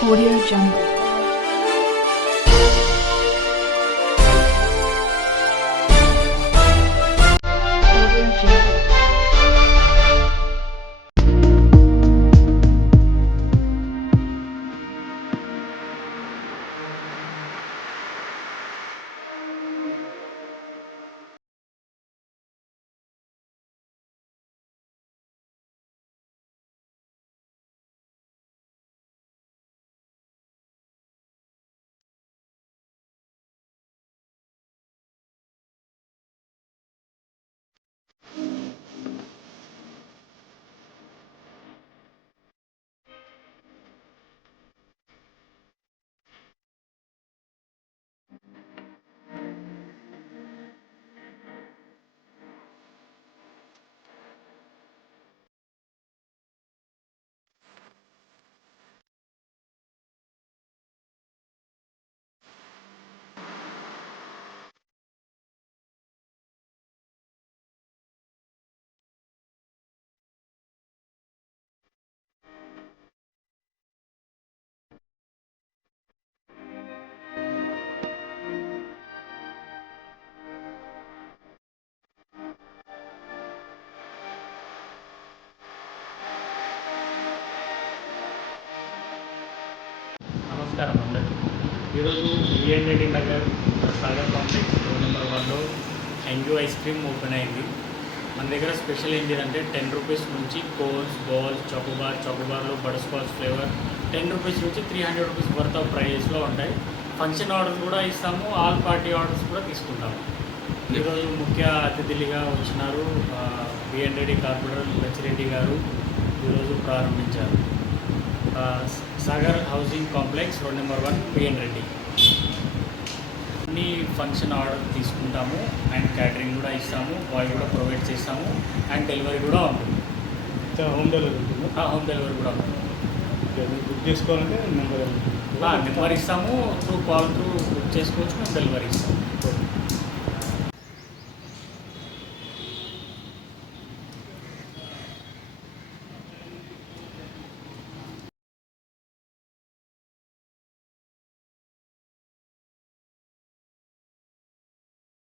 Audio Jungle. Audio Jungle. నమస్కారం అందరికీ. ఈరోజు BN Reddy Nagar Sagar complex road number 1లో ఎంజూ ఐస్ క్రీమ్ ఓపెన్ అయింది. మన దగ్గర స్పెషల్ ఏంటి అంటే 10 రూపీస్ నుంచి కోన్స్, బాల్స్, చాకోబార్లో బటర్ స్కాచ్ ఫ్లేవర్ 10 రూపీస్ నుంచి 300 రూపీస్ వర్త్ ఆఫ్ ప్రైజెస్లో ఉంటాయి. ఫంక్షన్ ఆర్డర్స్ కూడా ఇస్తాము, ఆల్ పార్టీ ఆర్డర్స్ కూడా తీసుకుంటాము. ఈరోజు ముఖ్య అతిథులుగా వచ్చినారు బిఎన్రెడ్డి కార్పొరేటర్ లచ్చిరెడ్డి గారు. ఈరోజు ప్రారంభించారు Sagar housing complex road number 1 బిఎన్రెడ్డి. అన్ని ఫంక్షన్ ఆర్డర్ తీసుకుంటాము అండ్ క్యాటరింగ్ కూడా ఇస్తాము, బాయ్ కూడా ప్రొవైడ్ చేస్తాము అండ్ డెలివరీ కూడా ఉంటుంది. హోమ్ డెలివరీ ఉంటుంది. హోమ్ డెలివరీ కూడా ఉంటుంది. బుక్ చేసుకోవాలంటే నెంబర్ ఇస్తాము, త్రూ కాల్ త్రూ బుక్ చేసుకోవచ్చు, మేము డెలివరీ ఇస్తాము.